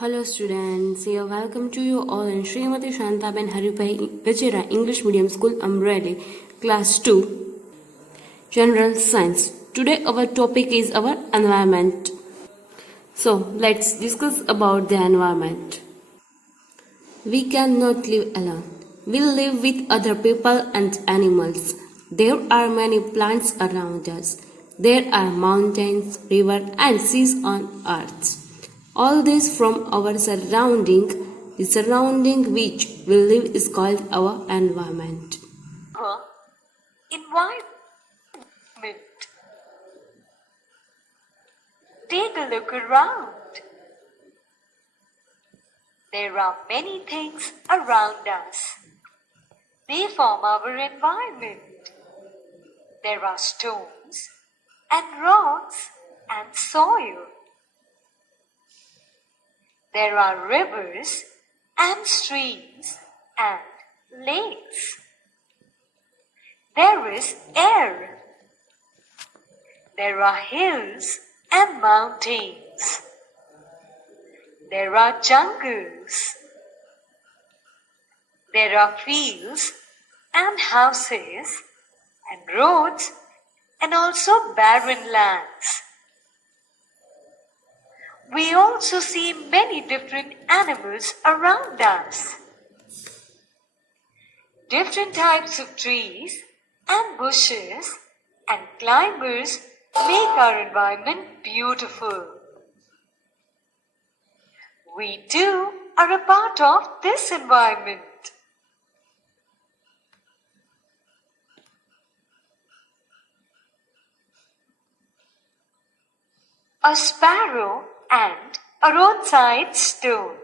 Hello students, here welcome to you all in Srimati Shantaben Haripai Vijera English Medium School Amreli, Class 2, General Science. Today our topic is our environment. So let's discuss about the environment. We cannot live alone. We live with other people and animals. There are many plants around us. There are mountains, rivers and seas on earth. All this from our surrounding. The surrounding which we live is called our environment. Environment. Take a look around. There are many things around us. They form our environment. There are stones and rocks and soil. There are rivers and streams and lakes. There is air. There are hills and mountains. There are jungles. There are fields and houses and roads and also barren lands. We also see many different animals around us. Different types of trees and bushes and climbers make our environment beautiful. We too are a part of this environment. A sparrow and a roadside stone.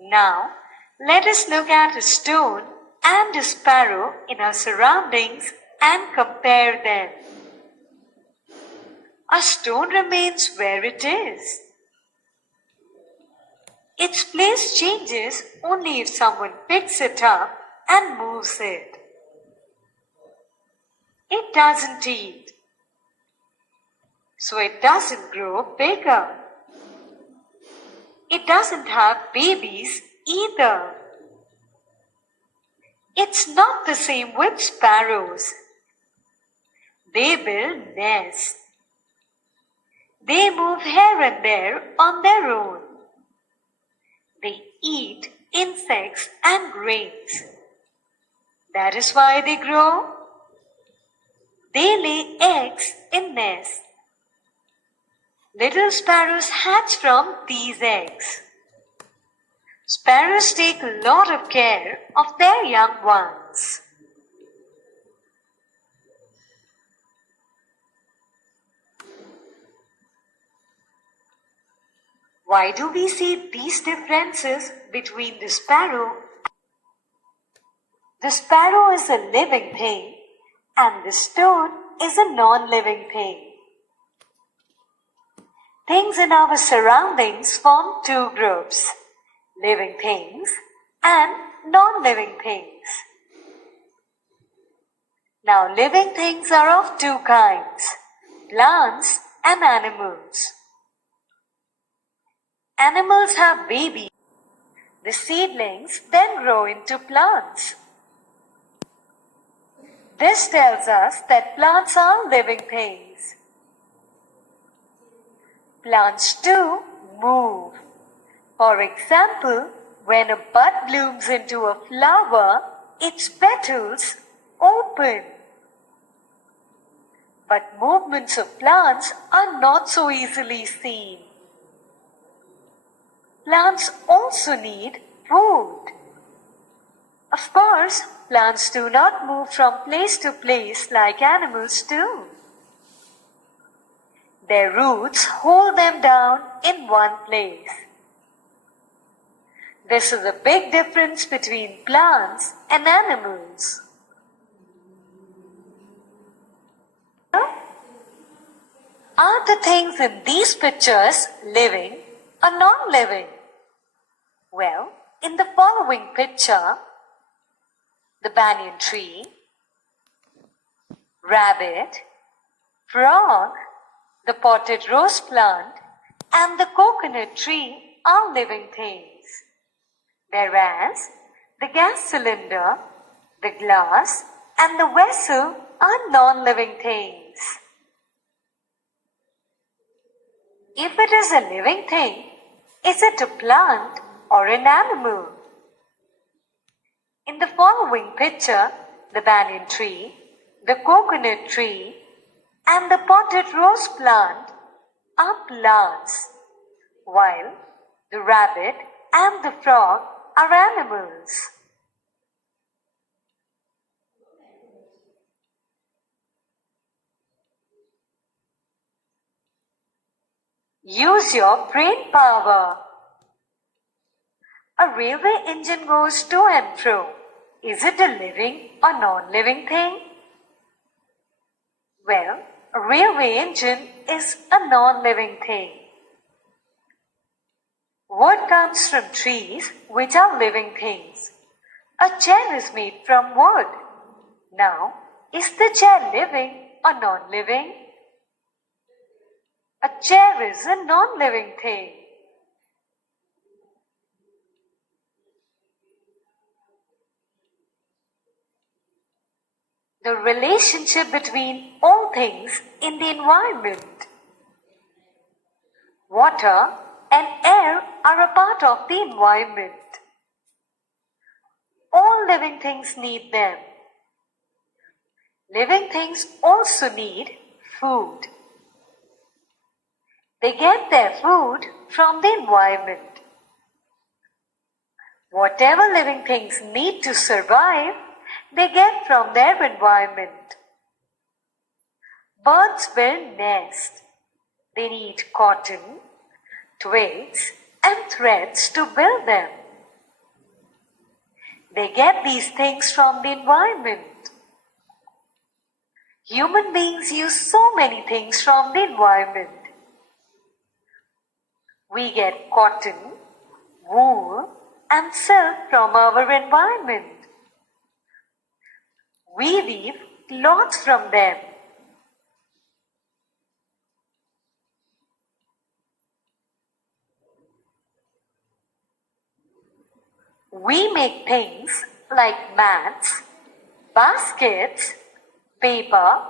Now, let us look at a stone and a sparrow in our surroundings and compare them. A stone remains where it is. Its place changes only if someone picks it up and moves it. It doesn't eat, so it doesn't grow bigger. It doesn't have babies either. It's not the same with sparrows. They build nests. They move here and there on their own. They eat insects and grains. That is why they grow. They lay eggs in nests. Little sparrows hatch from these eggs. Sparrows take a lot of care of their young ones. Why do we see these differences between the sparrow? The sparrow is a living thing and the stone is a non-living thing. Things in our surroundings form two groups, living things and non-living things. Now, living things are of two kinds, plants and animals. Animals have babies. The seedlings then grow into plants. This tells us that plants are living things. Plants too move. For example, when a bud blooms into a flower, its petals open. But movements of plants are not so easily seen. Plants also need food. Of course, plants do not move from place to place like animals do. Their roots hold them down in one place. This is a big difference between plants and animals. Are the things in these pictures living or non-living? Well, in the following picture, the banyan tree, rabbit, frog, the potted rose plant, and the coconut tree are living things, whereas the gas cylinder, the glass, and the vessel are non-living things. If it is a living thing, is it a plant or an animal? In the following picture, the banyan tree, the coconut tree, and the potted rose plant are plants, while the rabbit and the frog are animals. Use your brain power. A railway engine goes to and fro. Is it a living or non-living thing? Well, a railway engine is a non-living thing. Wood comes from trees, which are living things. A chair is made from wood. Now, is the chair living or non-living? A chair is a non-living thing. The relationship between all things in the environment. Water and air are a part of the environment. All living things need them. Living things also need food. They get their food from the environment. Whatever living things need to survive, they get from their environment. Birds build nests. They need cotton, twigs, and threads to build them. They get these things from the environment. Human beings use so many things from the environment. We get cotton, wool, and silk from our environment. We weave clothes from them. We make things like mats, baskets, paper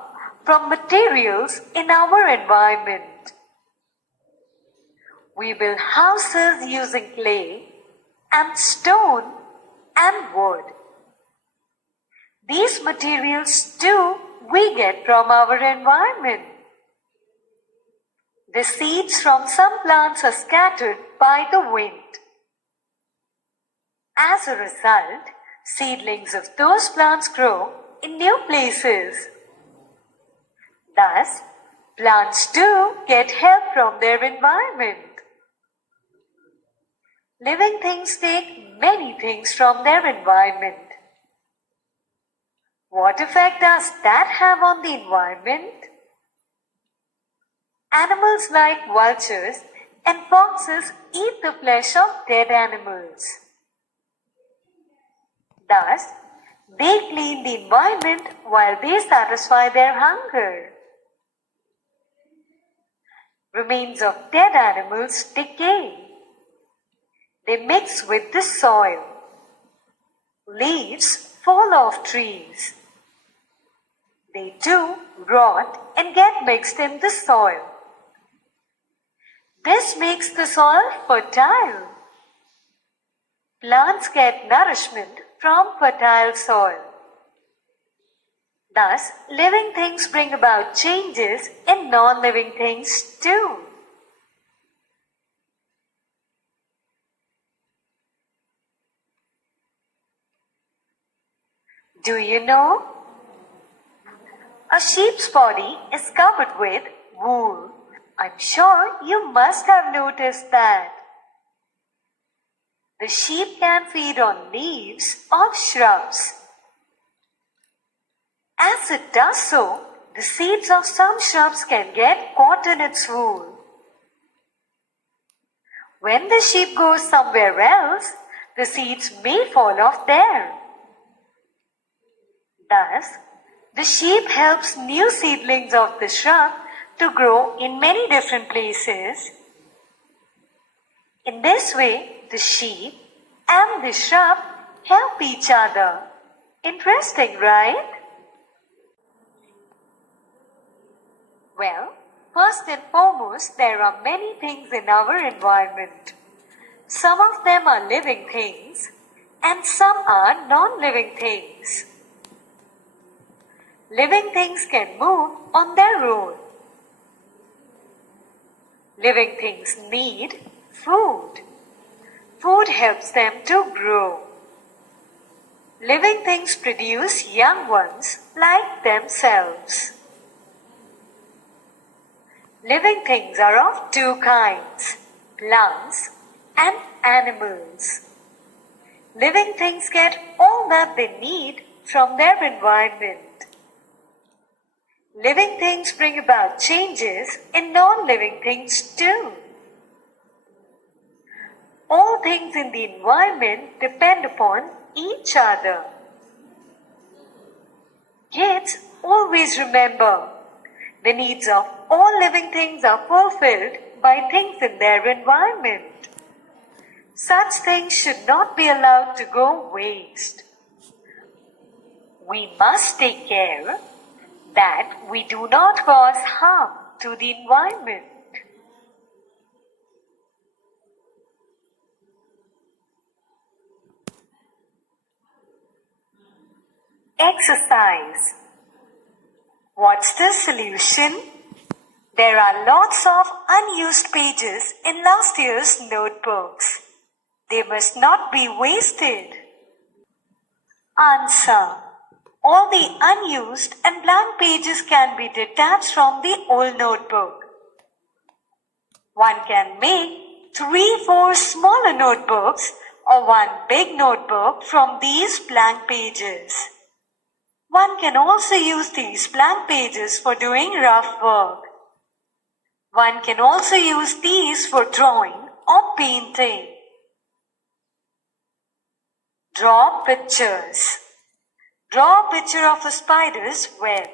from materials in our environment. We build houses using clay and stone and wood. These materials too we get from our environment. The seeds from some plants are scattered by the wind. As a result, seedlings of those plants grow in new places. Thus, plants too get help from their environment. Living things take many things from their environment. What effect does that have on the environment? Animals like vultures and foxes eat the flesh of dead animals. Thus, they clean the environment while they satisfy their hunger. Remains of dead animals decay. They mix with the soil. Leaves fall off trees. They too rot and get mixed in the soil. This makes the soil fertile. Plants get nourishment from fertile soil. Thus, living things bring about changes in non-living things too. Do you know? A sheep's body is covered with wool. I'm sure you must have noticed that. The sheep can feed on leaves or shrubs. As it does so, the seeds of some shrubs can get caught in its wool. When the sheep goes somewhere else, the seeds may fall off there. Thus, the sheep helps new seedlings of the shrub to grow in many different places In this way, the sheep and the shrub help each other. Interesting, right? Well, first and foremost, there are many things in our environment. Some of them are living things and some are non-living things. Living things can move on their own. Living things need food. Food helps them to grow. Living things produce young ones like themselves. Living things are of two kinds, plants and animals. Living things get all that they need from their environment. Living things bring about changes in non-living things too. All things in the environment depend upon each other. Kids, always remember, the needs of all living things are fulfilled by things in their environment. Such things should not be allowed to go waste. We must take care that we do not cause harm to the environment. Exercise. What's the solution? There are lots of unused pages in last year's notebooks. They must not be wasted. Answer. All the unused and blank pages can be detached from the old notebook. One can make 3-4 smaller notebooks or one big notebook from these blank pages. One can also use these blank pages for doing rough work. One can also use these for drawing or painting. Draw pictures. Draw a picture of a spider's web.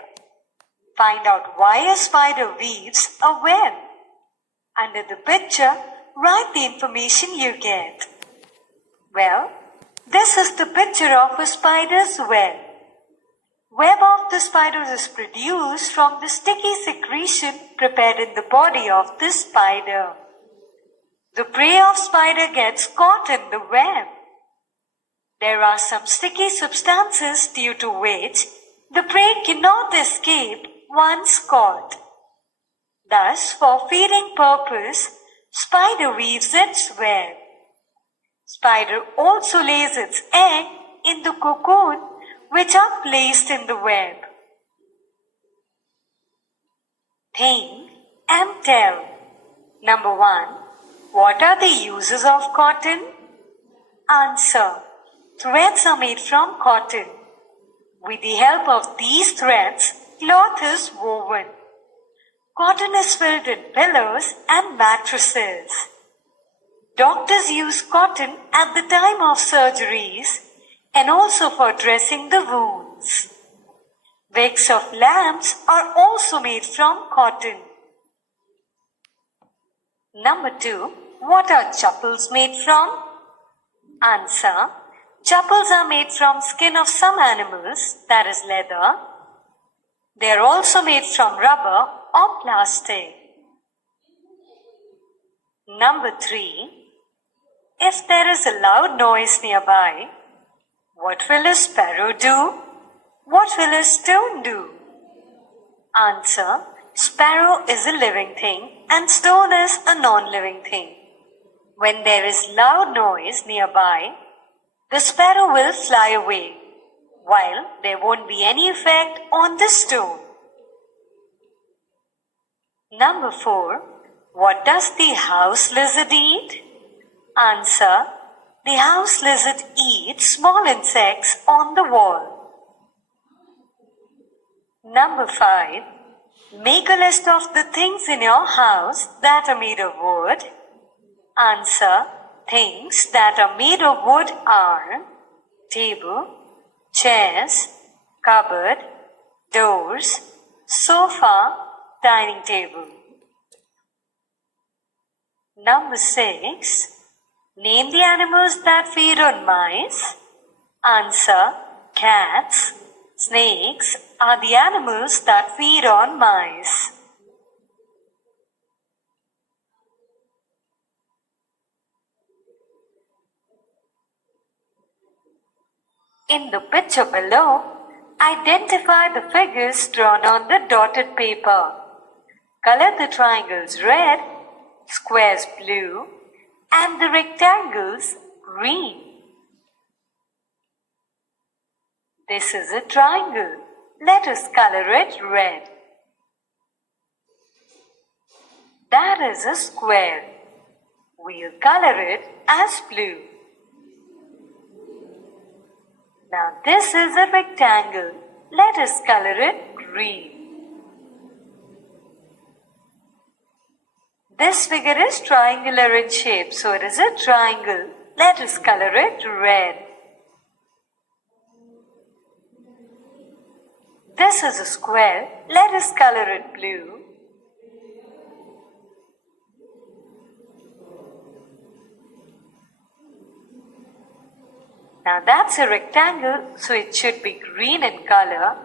Find out why a spider weaves a web. Under the picture, write the information you get. Well, this is the picture of a spider's web. Web of the spiders is produced from the sticky secretion prepared in the body of the spider. The prey of spider gets caught in the web. There are some sticky substances due to which the prey cannot escape once caught. Thus, for feeding purpose, spider weaves its web. Spider also lays its egg in the cocoon which are placed in the web. Think and tell. Number 1. What are the uses of cotton? Answer. Threads are made from cotton. With the help of these threads, cloth is woven. Cotton is filled in pillows and mattresses. Doctors use cotton at the time of surgeries and also for dressing the wounds. Wicks of lamps are also made from cotton. Number 2. What are chappals made from? Answer. Chappals are made from skin of some animals, that is leather. They are also made from rubber or plastic. Number 3. If there is a loud noise nearby, what will a sparrow do? What will a stone do? Answer. Sparrow is a living thing and stone is a non-living thing. When there is loud noise nearby, the sparrow will fly away, while there won't be any effect on the stone. Number 4. What does the house lizard eat? Answer. The house lizard eats small insects on the wall. Number 5. Make a list of the things in your house that are made of wood. Answer. Things that are made of wood are table, chairs, cupboard, doors, sofa, dining table. Number 6. Name the animals that feed on mice. Answer: cats. Snakes are the animals that feed on mice. In the picture below, identify the figures drawn on the dotted paper. Color the triangles red, squares blue, and the rectangles green. This is a triangle. Let us color it red. That is a square. We'll color it as blue. Now this is a rectangle. Let us color it green. This figure is triangular in shape, so it is a triangle. Let us color it red. This is a square. Let us color it blue. Now that's a rectangle, so it should be green in color.